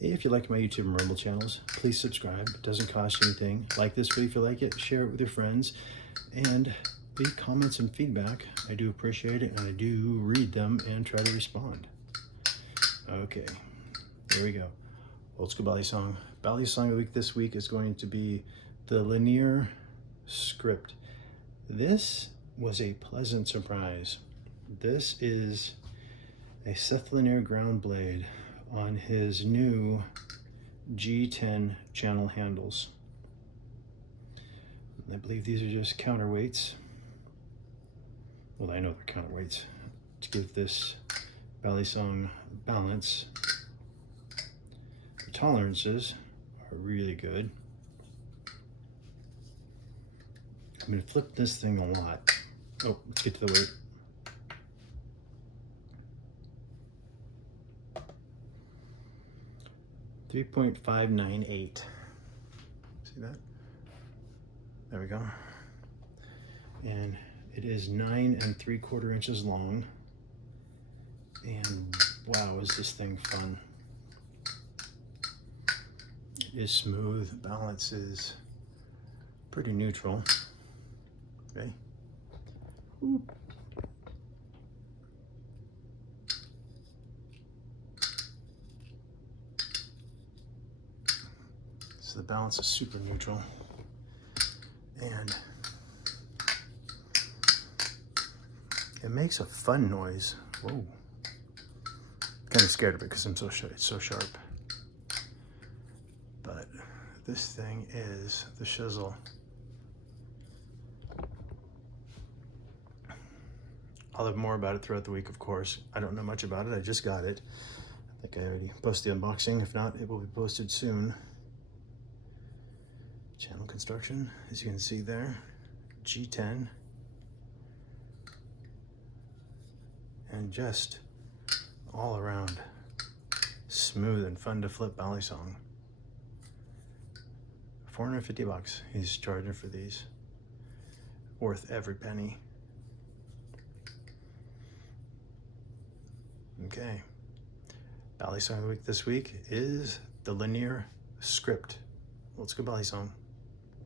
If you like my YouTube and Rumble channels, please subscribe. It doesn't cost you anything. Like this video if you like it, share it with your friends, and leave comments and feedback. I do appreciate it, and I do read them and try to respond. Okay, here we go. Old school Balisong. Balisong of the week this week is going to be the linear script. This was a pleasant surprise. This is a Seth Linear ground blade on his new G10 channel handles. I believe these are just counterweights. Well, I know they're counterweights to give this Balisong balance. The tolerances are really good. I'm going to flip this thing a lot. Oh, let's get to the weight. $3.598. See that? There we go. And it is 9 3/4 inches long. And wow, is this thing fun. It is smooth. Balance is pretty neutral. Okay. Ooh. So the balance is super neutral, and it makes a fun noise. Whoa. Kind of scared of it because it's so sharp. But this thing is the shizzle. I'll have more about it throughout the week, of course. I don't know much about it. I just got it. I think I already posted the unboxing. If not, it will be posted soon. Channel construction, as you can see there, G10. And just all around smooth and fun to flip Balisong. 450 bucks he's charging for these. Worth every penny. Okay. Balisong of the week this week is the linear script. Let's go Balisong.